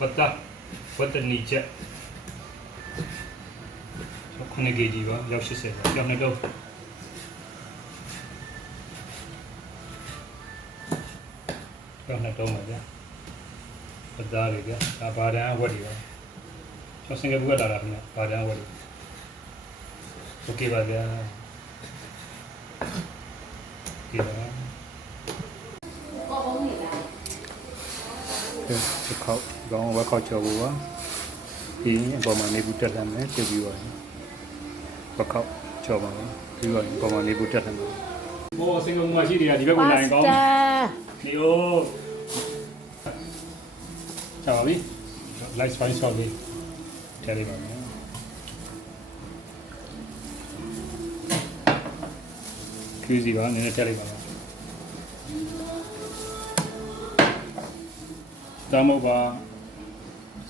ဝတ်တာဝတ်တနီချက်9 kg ပါရောက်80ပါရောက်နေတော့ရောက်နေတော့ပါဗျာဝတ်သားတွေဗျာဒါဘာဒန်ဝတ်တွေပါကျွန်တော်စင်ကာပူကလာတာခင်ဗျာဘာဒန်ဝတ်တွေโอเคပါဗျာဒီပါ ဒီခေါက်ကောင်းဝက်ခေါက်ချော်ဘူးပါဒီအပေါ်မှာနေဘူးတက်လာမယ်ပြုတ်ပြီးပါရင်ဝက်ခေါက်ချော်ပါမယ်ပြီးတော့အပေါ်မှာနေဘူးတက်လာမယ်ဘောစင်ကုန်မရှိတယ်ဒီဘက်ကိုနိုင်ကောင်းနေအိုးချော်ပါပြီ light spine ဆော့ပြီးထည့်လိုက်ပါမယ်ကျူးစီပါနည်းနည်းထည့်လိုက်ပါ မယ်တမုတ်ပါ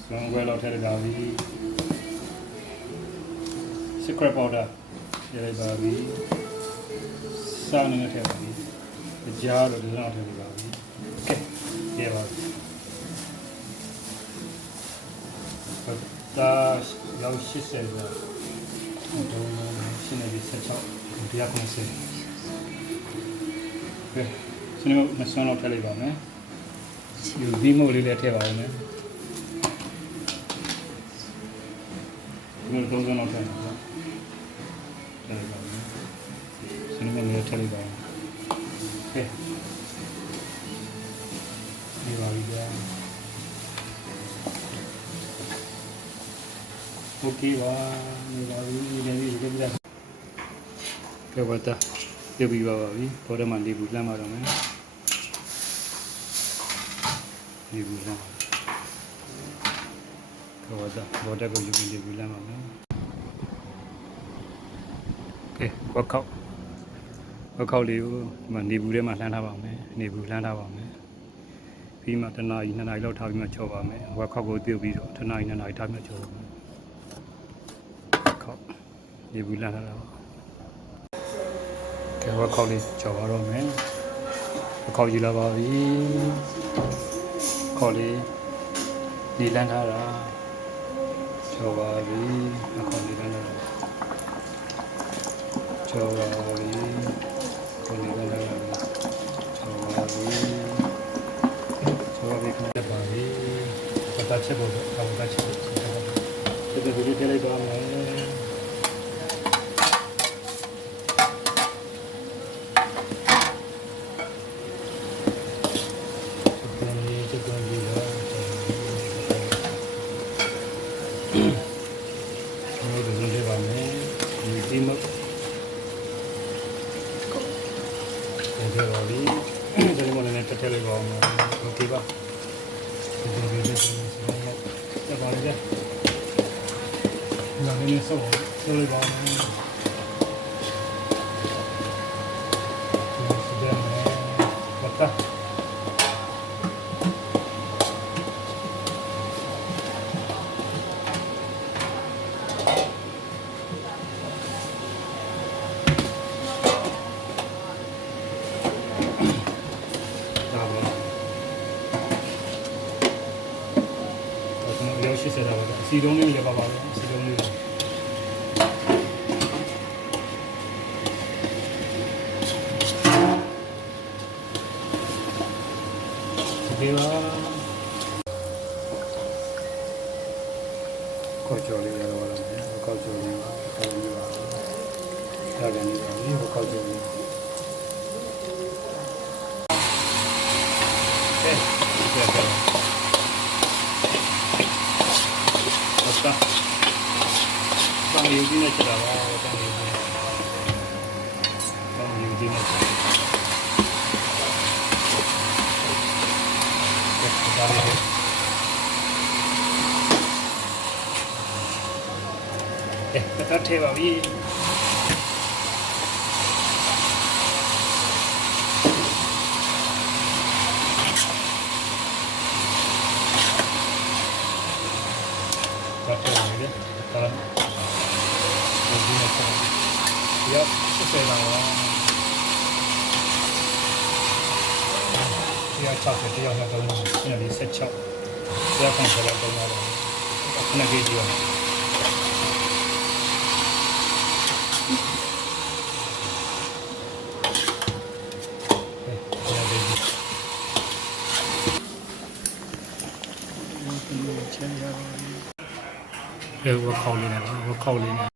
စွန်ခွဲလောက်ထည့်လိုက်ပါပြီ secret powder ထည့်လိုက်ပါပြီစားနေထည့်ပါပြီအကြားတော့ဒီလောက်ထည့်လိုက်ပါပြီ okay ပြပါပြီဟုတ်တာရောက်80ဆိုတော့ရှင်းနေပြီ16တရားကုန်စေကဲစနေမဆွမ်းလောက်ထည့်လိုက်ပါမယ် ဒီဗီမိုလေးလည်းထည့်ပါဦးမယ်ဒီလိုသုံးစုံလောက်ထည့်ပါထည့်လိုက်ပါမယ်စနေမလည်းထည့်လိုက်ပါဦးကဲဒီပါပြီကြာโอเคပါနေပါပြီဒီနေ့ဒီနေ့ပြကဲပါတာပြုတ်ပြီးပါပါပြီဘောဓမှာလေးဘူးလမ်းပါတော့မယ် လေးဘူးလမ်းကဲပါတာဘောဓကိုယူပြီးလေးဘူးလမ်းပါမယ်ကဲဝက်ခောက်ဝက်ခောက်လေးကိုဒီမှာနေဘူးထဲမှာလှမ်းထားပါမယ်နေဘူးလှမ်းထားပါမယ်ပြီးမှတနားကြီးနှစ်နာရီလောက်ထားပြီးမှချော်ပါမယ်ဝက်ခောက်ကိုပြုတ်ပြီးတော့တနားကြီးနှစ်နာရီထားပြီးမှချော်ပါမယ်ခောက်နေဘူးလှမ်းထားတာပါကဲဝက်ခေါက်လေးကြော်ပါတော့မယ်ဝက်ခေါက်ယူလာပါပြီ ခေါက်လေးဒီလန်းထားတာကြော်ပါပြီဝက်ခေါက်လေးလန်းထားတာကြော်ပါပြီခေါက်လေးလန်းထားတာကြော်ပါပြီကြော်ပါပြီခဏပါပြီပတ်သက်ချက်ဖို့ကောင်းတာချက်ဖို့ဒီလိုဒီလိုထည့်လိုက်ပါမယ် ပြန်လေးချက်ပြန်ပြီးတော့ ဘယ်လိုလုပ်လဲပါမယ်ဒီဒီမကိုပြန်ပါပြီဒီလိုမျိုးနဲ့တက်ထည့်လိုက်ပါအောင်โอเคပါဒီလိုလေးလေးဆက်ပါလေကြာနာမည်ဆောက်ဆောက်လိုက်ပါအောင် ဒါပါတော့ကျွန်တော်ရောက်ရှိစေတာပါအစီတုံးလေးလည်းပါပါပဲအစီတုံးလေးဒီပါကောကြော်လေးရတော့လာမယ်ကောကြော်လေးပါကောကြော်လေးပါဒါကလည်းပါဒီကောကြော်လေး युजी में चला हुआ है कम युजी में Eh, kata tewa wi. Bi? Katathe. Yudi na siya. Yup, siya lang ba? တရား6တယ်တရားနဲ့တော့ညနေ16ဆရာခံဆက်လာတော့တော့ခဏကြီးကြည့်အောင်အဲ ဝခောက်လေးနဲ့ဝခောက်လေးနဲ့